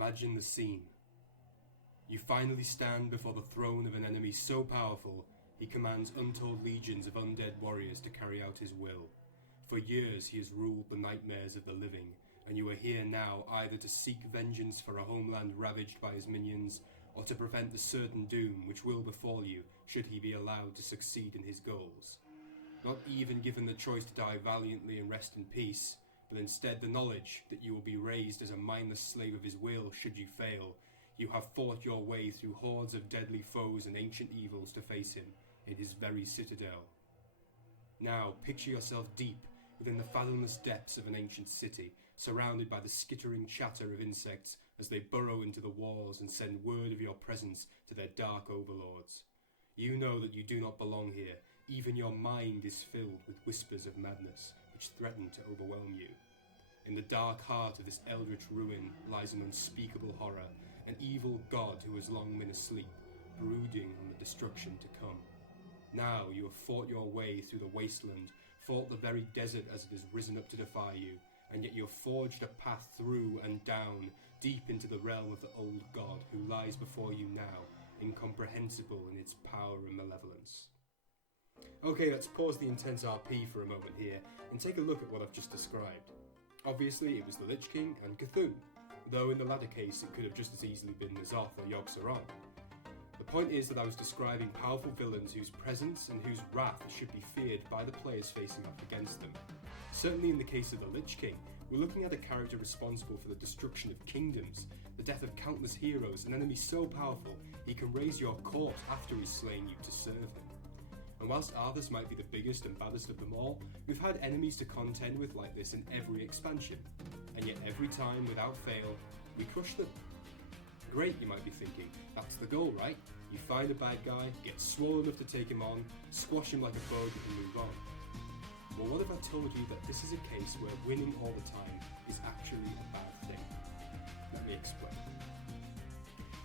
Imagine the scene. You finally stand before the throne of an enemy so powerful, he commands untold legions of undead warriors to carry out his will. For years he has ruled the nightmares of the living, and you are here now either to seek vengeance for a homeland ravaged by his minions, or to prevent the certain doom which will befall you should he be allowed to succeed in his goals. Not even given the choice to die valiantly and rest in peace, but instead the knowledge that you will be raised as a mindless slave of his will should you fail, you have fought your way through hordes of deadly foes and ancient evils to face him in his very citadel. Now picture yourself deep within the fathomless depths of an ancient city, surrounded by the skittering chatter of insects as they burrow into the walls and send word of your presence to their dark overlords. You know that you do not belong here. Even your mind is filled with whispers of madness which threaten to overwhelm you. In the dark heart of this eldritch ruin lies an unspeakable horror, an evil god who has long been asleep, brooding on the destruction to come. Now you have fought your way through the wasteland, fought the very desert as it has risen up to defy you, and yet you have forged a path through and down, deep into the realm of the old god who lies before you now, incomprehensible in its power and malevolence. Okay, let's pause the intense RP for a moment here and take a look at what I've just described. Obviously it was the Lich King and Cthulhu, though in the latter case it could have just as easily been N'Zoth or Yogg-Saron. The point is that I was describing powerful villains whose presence and whose wrath should be feared by the players facing up against them. Certainly in the case of the Lich King, we're looking at a character responsible for the destruction of kingdoms, the death of countless heroes, an enemy so powerful he can raise your corpse after he's slain you to serve him. And whilst Arthas might be the biggest and baddest of them all, we've had enemies to contend with like this in every expansion, and yet every time, without fail, we crush them. Great, you might be thinking, that's the goal, right? You find a bad guy, get swole enough to take him on, squash him like a bug and move on. Well, what if I told you that this is a case where winning all the time is actually a bad thing? Let me explain.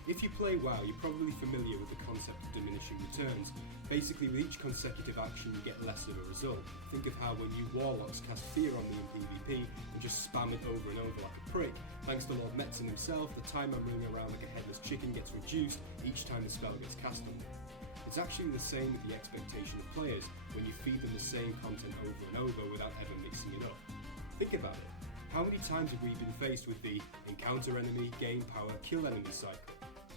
If you play WoW, you're probably familiar with the concept of diminishing returns. Basically, with each consecutive action you get less of a result. Think of how when you warlocks cast fear on me in PvP and just spam it over and over like a prick. Thanks to Lord Metzen himself, the time I'm running around like a headless chicken gets reduced each time the spell gets cast on me. It's actually the same with the expectation of players when you feed them the same content over and over without ever mixing it up. Think about it. How many times have we been faced with the encounter enemy, gain power, kill enemy cycle?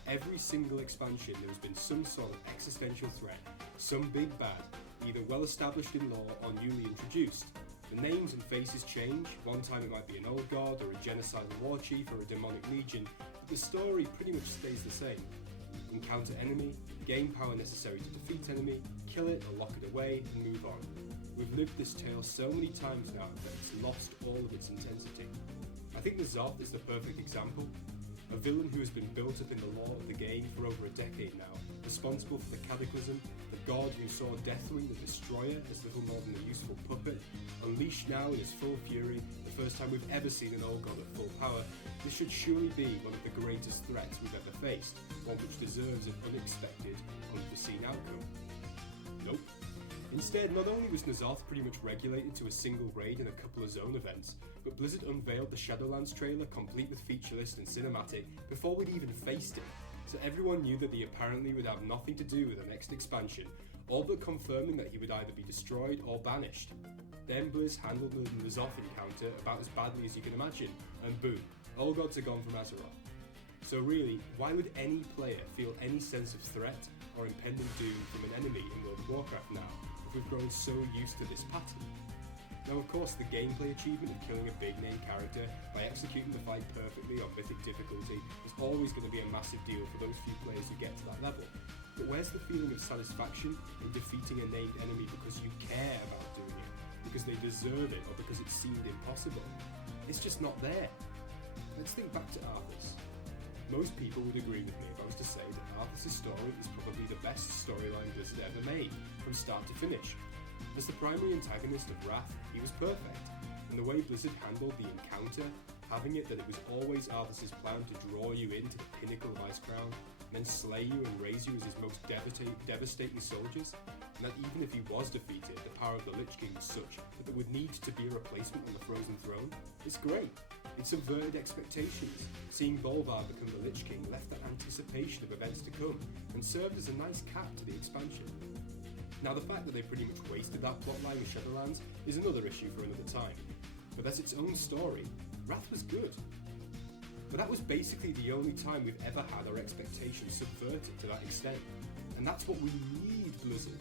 Every single expansion there has been some sort of existential threat, some big bad, either well established in lore or newly introduced. The names and faces change, one time it might be an old god or a genocidal war chief or a demonic legion, but the story pretty much stays the same. Encounter enemy, gain power necessary to defeat enemy, kill it or lock it away and move on. We've lived this tale so many times now that it's lost all of its intensity. I think N'Zoth is the perfect example. A villain who has been built up in the lore of the game for over a decade now, responsible for the Cataclysm, the god who saw Deathwing the Destroyer as little more than a useful puppet, unleashed now in his full fury, the first time we've ever seen an old god at full power. This should surely be one of the greatest threats we've ever faced, one which deserves an unexpected, unforeseen outcome. Nope. Instead, not only was N'Zoth pretty much regulated to a single raid and a couple of zone events, but Blizzard unveiled the Shadowlands trailer complete with feature list and cinematic before we'd even faced him, so everyone knew that he apparently would have nothing to do with the next expansion, all but confirming that he would either be destroyed or banished. Then Blizz handled the N'Zoth encounter about as badly as you can imagine, and boom, all gods are gone from Azeroth. So really, why would any player feel any sense of threat or impending doom from an enemy in World of Warcraft now, if we've grown so used to this pattern? Now of course the gameplay achievement of killing a big name character by executing the fight perfectly on mythic difficulty is always going to be a massive deal for those few players who get to that level. But where's the feeling of satisfaction in defeating a named enemy because you care about doing it, because they deserve it or because it seemed impossible? It's just not there. Let's think back to Arthas. Most people would agree with me if I was to say that Arthas' story is probably the best storyline Blizzard ever made, from start to finish. As the primary antagonist of Wrath, he was perfect, and the way Blizzard handled the encounter, having it that it was always Arthas' plan to draw you into the pinnacle of Icecrown, and then slay you and raise you as his most devastating soldiers, and that even if he was defeated, the power of the Lich King was such that there would need to be a replacement on the Frozen Throne. It's great. It subverted expectations. Seeing Bolvar become the Lich King left that anticipation of events to come, and served as a nice cap to the expansion. Now the fact that they pretty much wasted that plotline with Shadowlands is another issue for another time, but that's its own story. Wrath was good. But that was basically the only time we've ever had our expectations subverted to that extent. And that's what we need, Blizzard.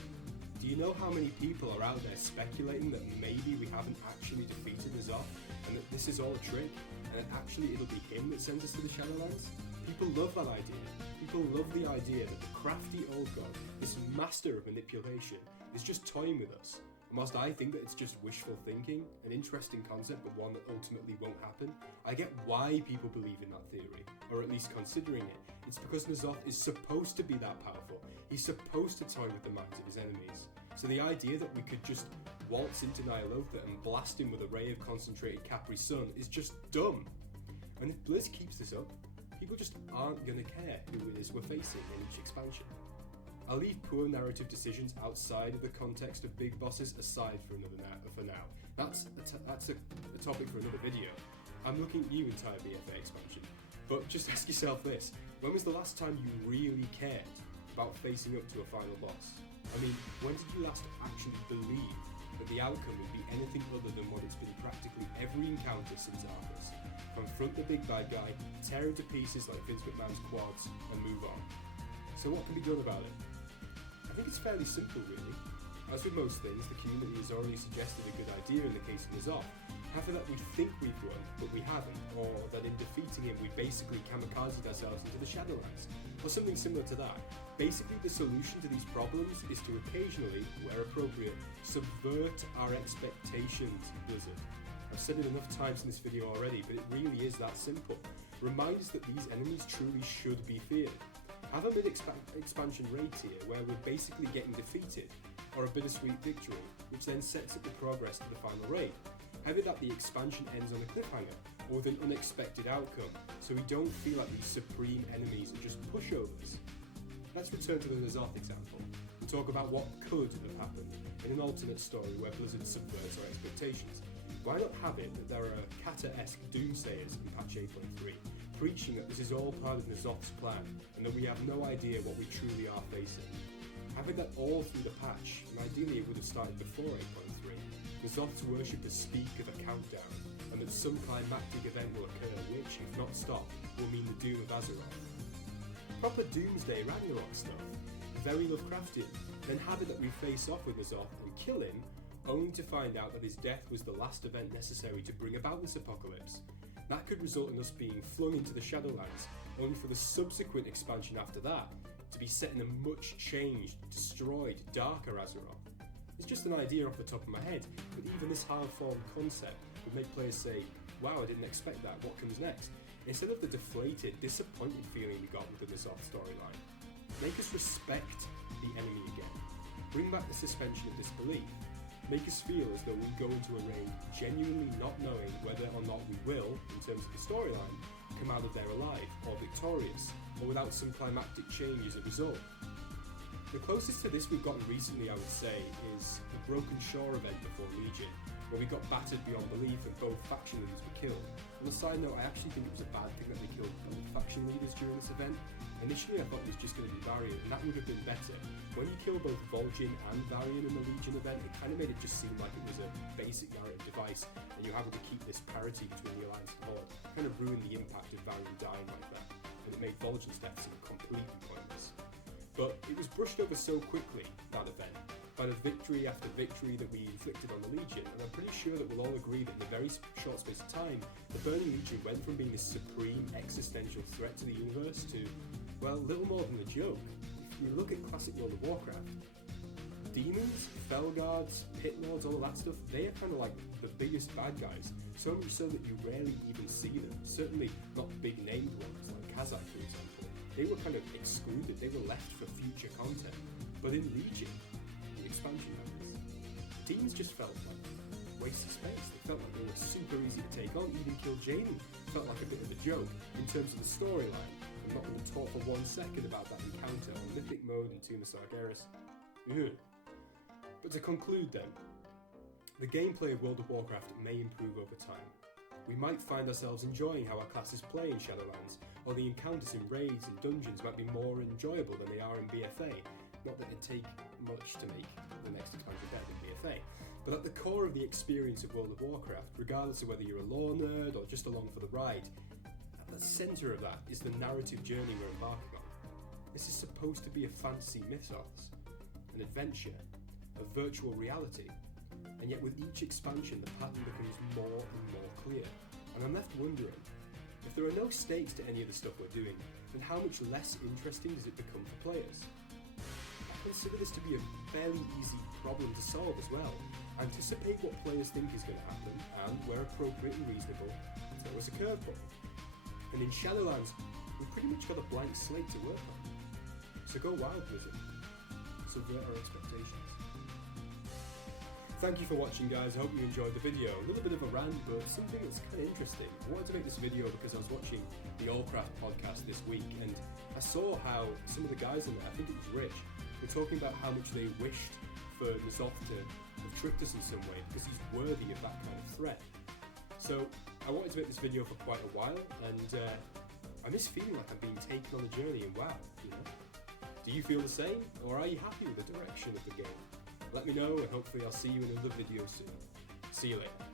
Do you know how many people are out there speculating that maybe we haven't actually defeated N'Zoth, and that this is all a trick, and that actually it'll be him that sends us to the Shadowlands? People love that idea. People love the idea that the crafty old god, this master of manipulation, is just toying with us. And whilst I think that it's just wishful thinking, an interesting concept but one that ultimately won't happen, I get why people believe in that theory, or at least considering it. It's because N'Zoth is supposed to be that powerful. He's supposed to toy with the minds of his enemies. So the idea that we could just waltz into Ny'alotha and blast him with a ray of concentrated Capri Sun is just dumb. And if Blizz keeps this up, people just aren't going to care who it is we're facing in each expansion. I'll leave poor narrative decisions outside of the context of big bosses aside for now. That's a topic for another video. I'm looking at you, entire BFA expansion. But just ask yourself this: when was the last time you really cared about facing up to a final boss? I mean, when did you last actually believe that the outcome would be anything other than what it's been practically every encounter since Arthas? Confront the big bad guy, tear him to pieces like Vince McMahon's quads, and move on. So what can be done about it? I think it's fairly simple, really. As with most things, the community has already suggested a good idea in the case of N'Zoth. Either that we think we've won, but we haven't, or that in defeating him we basically kamikazed ourselves into the Shadowlands, or something similar to that. Basically, the solution to these problems is to occasionally, where appropriate, subvert our expectations, Blizzard. I've said it enough times in this video already, but it really is that simple. Remind us that these enemies truly should be feared. Have a mid-expansion raid tier where we're basically getting defeated, or a bittersweet victory, which then sets up the progress to the final raid. Have it that the expansion ends on a cliffhanger, or with an unexpected outcome, so we don't feel like these supreme enemies are just pushovers. Let's return to the N'Zoth example, and talk about what could have happened in an alternate story where Blizzard subverts our expectations. Why not have it that there are Kata-esque doomsayers in patch 8.3, preaching that this is all part of N'Zoth's plan, and that we have no idea what we truly are facing? Having that all through the patch, and ideally it would have started before 8.3, N'Zoth's worshippers speak of a countdown, and that some climactic event will occur which, if not stopped, will mean the doom of Azeroth. Proper Doomsday Ragnarok stuff, very Lovecraftian. Then have it that we face off with N'Zoth and kill him, only to find out that his death was the last event necessary to bring about this apocalypse. That could result in us being flung into the Shadowlands, only for the subsequent expansion after that to be set in a much changed, destroyed, darker Azeroth. It's just an idea off the top of my head, but even this hard-formed concept would make players say, wow, I didn't expect that, what comes next? Instead of the deflated, disappointed feeling we got with the N'Zoth storyline. Make us respect the enemy again. Bring back the suspension of disbelief. Make us feel as though we go into a raid genuinely not knowing whether or not we will, in terms of the storyline, come out of there alive, or victorious, or without some climactic change as a result. The closest to this we've gotten recently, I would say, is the Broken Shore event before Legion, where we got battered beyond belief and both faction leaders were killed. On a side note, I actually think it was a bad thing that they killed both faction leaders during this event. Initially I thought it was just going to be Varian, and that would have been better. When you kill both Vol'jin and Varian in the Legion event, it kind of made it just seem like it was a basic narrative device, and you're having to keep this parity between the Alliance and Horde. It kind of ruined the impact of Varian dying like that, and it made Vol'jin's death seem completely pointless. But it was brushed over so quickly, that event, by the victory after victory that we inflicted on the Legion, and I'm pretty sure that we'll all agree that in a very short space of time, the Burning Legion went from being this supreme existential threat to the universe to, well, little more than a joke. If you look at classic World of Warcraft, demons, Felguards, Pit Lords, all of that stuff, they are kind of like the biggest bad guys, so much so that you rarely even see them, certainly not big named ones like Kazakh, for example. They were kind of excluded, they were left for future content. But in Legion, the expansion matters, demons just felt like waste of space. They felt like they were super easy to take on. Even kill Jaden felt like a bit of a joke in terms of the storyline. I'm not going to talk for 1 second about that encounter on Mythic Mode in Tomb of Sargeras. Ugh. But to conclude then, the gameplay of World of Warcraft may improve over time. We might find ourselves enjoying how our classes play in Shadowlands, or the encounters in raids and dungeons might be more enjoyable than they are in BFA. Not that it'd take much to make the next expansion better than BFA, but at the core of the experience of World of Warcraft, regardless of whether you're a lore nerd or just along for the ride, at the centre of that is the narrative journey we're embarking on. This is supposed to be a fantasy mythos, an adventure, a virtual reality, and yet with each expansion the pattern becomes more and more clear, and I'm left wondering, if there are no stakes to any of the stuff we're doing, then how much less interesting does it become for players? I consider this to be a fairly easy problem to solve as well. Anticipate what players think is going to happen, and where appropriate and reasonable, throw us a curveball. And in Shadowlands, we've pretty much got a blank slate to work on. So go wild, Wizard. Subvert our expectations. Thank you for watching, guys. I hope you enjoyed the video. A little bit of a rant, but something that's kind of interesting. I wanted to make this video because I was watching the Warcraft podcast this week, and I saw how some of the guys in there, I think it was Rich, were talking about how much they wished for N'Zoth to have tricked us in some way because he's worthy of that kind of threat. So I wanted to make this video for quite a while, and I miss feeling like I'm being taken on a journey in WoW, you know? Do you feel the same, or are you happy with the direction of the game? Let me know, and hopefully I'll see you in another video soon. See you later.